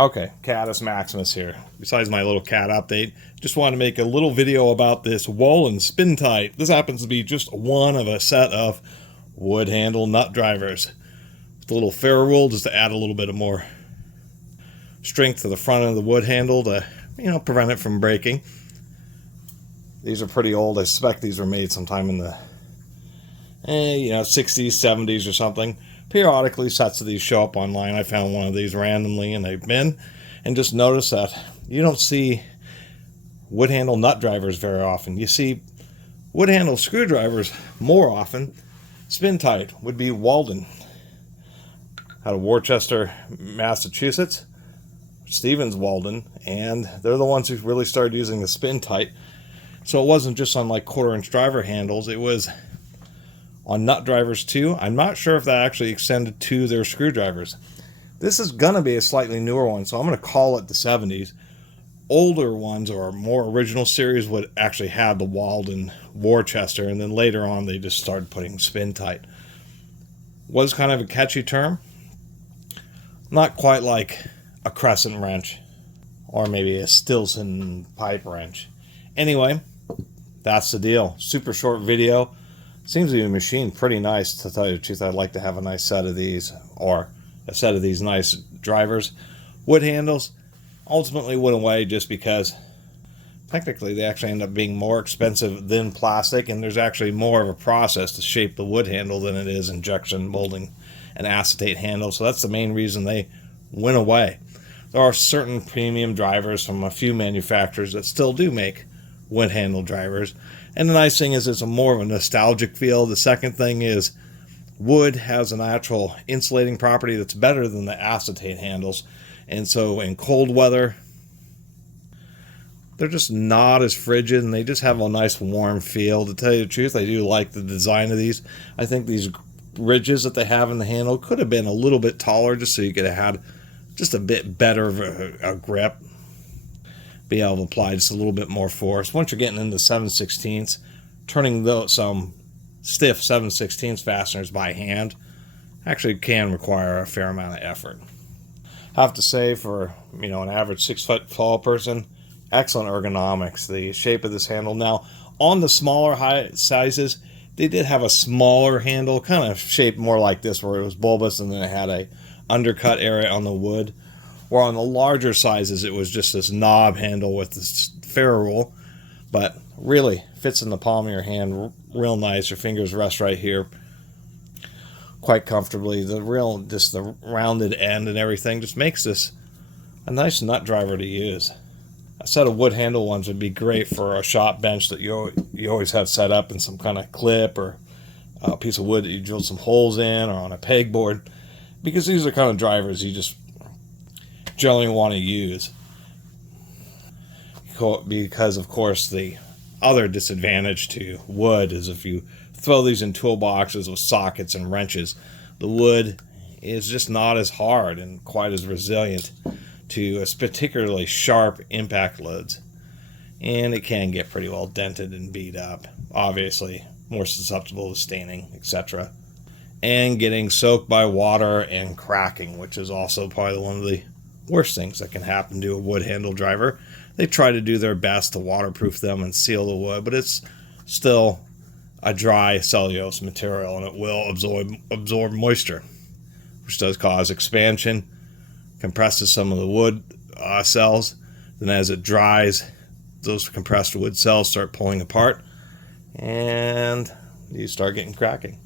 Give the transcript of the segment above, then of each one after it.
Okay, Catus Maximus here. Besides my little cat update, just wanted to make a little video about this Walden SpinTite. This happens to be just one of a set of wood handle nut drivers. With a little ferrule just to add a little bit of more strength to the front of the wood handle to, prevent it from breaking. These are pretty old. I suspect these were made sometime in the 60s, 70s or something. Periodically sets of these show up online. I found one of these randomly in a bin and just noticed that you don't see wood handle nut drivers very often. You see wood handle screwdrivers more often. SpinTite would be Walden out of Worcester, Massachusetts. Stevens Walden, and they're the ones who really started using the SpinTite. So it wasn't just on like 1/4-inch driver handles, it was on nut drivers too. I'm not sure if that actually extended to their screwdrivers. This is going to be a slightly newer one, so I'm going to call it the 70s. Older ones or more original series would actually have the Walden Worcester, and then later on they just started putting SpinTite. Was kind of a catchy term. Not quite like a crescent wrench or maybe a Stilson pipe wrench. Anyway, that's the deal. Super short video. Seems to be machined pretty nice, to tell you the truth. I'd like to have a nice set of these, or a set of these nice drivers. Wood handles ultimately went away just because technically they actually end up being more expensive than plastic, and there's actually more of a process to shape the wood handle than it is injection molding an acetate handle. So that's the main reason they went away. There are certain premium drivers from a few manufacturers that still do make wood handle drivers. And the nice thing is it's a more of a nostalgic feel. The second thing is wood has a natural insulating property that's better than the acetate handles. And so in cold weather, they're just not as frigid and they just have a nice warm feel. To tell you the truth, I do like the design of these. I think these ridges that they have in the handle could have been a little bit taller just so you could have had just a bit better of a grip. Be able to apply just a little bit more force. Once you're getting into 7/16, turning some stiff 7/16 fasteners by hand actually can require a fair amount of effort. I have to say, for an average 6 foot tall person, excellent ergonomics. The shape of this handle. Now, on the smaller sizes, they did have a smaller handle, kind of shaped more like this, where it was bulbous and then it had a undercut area on the wood. Or on the larger sizes, it was just this knob handle with this ferrule, but really fits in the palm of your hand real nice. Your fingers rest right here quite comfortably. The rounded end and everything just makes this a nice nut driver to use. A set of wood handle ones would be great for a shop bench that you always have set up in some kind of clip or a piece of wood that you drilled some holes in, or on a pegboard, because these are kind of drivers you just generally want to use. Because of course the other disadvantage to wood is if you throw these in toolboxes with sockets and wrenches, the wood is just not as hard and quite as resilient to particularly sharp impact loads, and it can get pretty well dented and beat up. Obviously more susceptible to staining, etc., and getting soaked by water and cracking, which is also probably one of the worst things that can happen to a wood handle driver. They try to do their best to waterproof them and seal the wood, but it's still a dry cellulose material and it will absorb moisture, which does cause expansion, compresses some of the wood cells. Then as it dries, those compressed wood cells start pulling apart and you start getting cracking.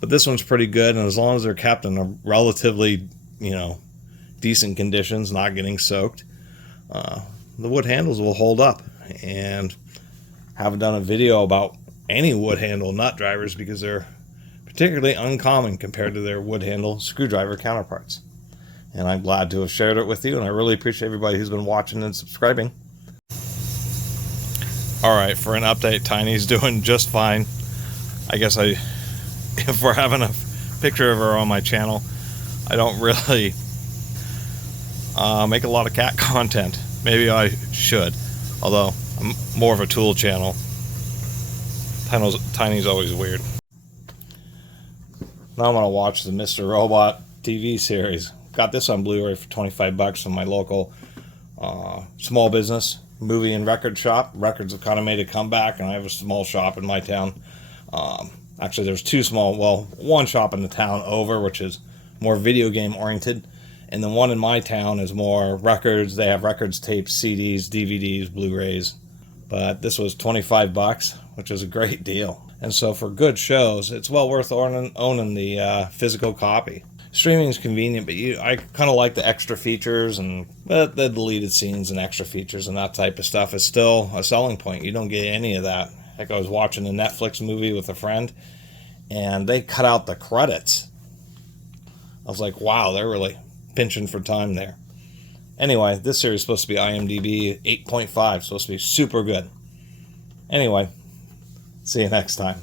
But this one's pretty good, and as long as they're kept in a relatively decent conditions, not getting soaked, the wood handles will hold up. And haven't done a video about any wood handle nut drivers because they're particularly uncommon compared to their wood handle screwdriver counterparts. And I'm glad to have shared it with you, and I really appreciate everybody who's been watching and subscribing. Alright, for an update, Tiny's doing just fine. I guess if we're having a picture of her on my channel, I don't really make a lot of cat content. Maybe I should, although I'm more of a tool channel. Tiny's always weird. Now I'm going to watch the Mr. Robot TV series. got this on Blu-ray for 25 bucks from my local small business movie and record shop. Records have kind of made a comeback, and I have a small shop in my town. Actually, there's two small, well, one shop in the town over, which is more video game oriented, and the one in my town is more records. They have records, tapes, CDs, DVDs, Blu-rays. But this was 25 bucks, which is a great deal. And so for good shows, it's well worth owning the physical copy. Streaming is convenient, but I kind of like the extra features, and the deleted scenes and extra features and that type of stuff is still a selling point. You don't get any of that. Like I was watching a Netflix movie with a friend, and they cut out the credits. I was like, wow, they're really pinching for time there. Anyway, this series is supposed to be IMDb 8.5, supposed to be super good. Anyway, see you next time.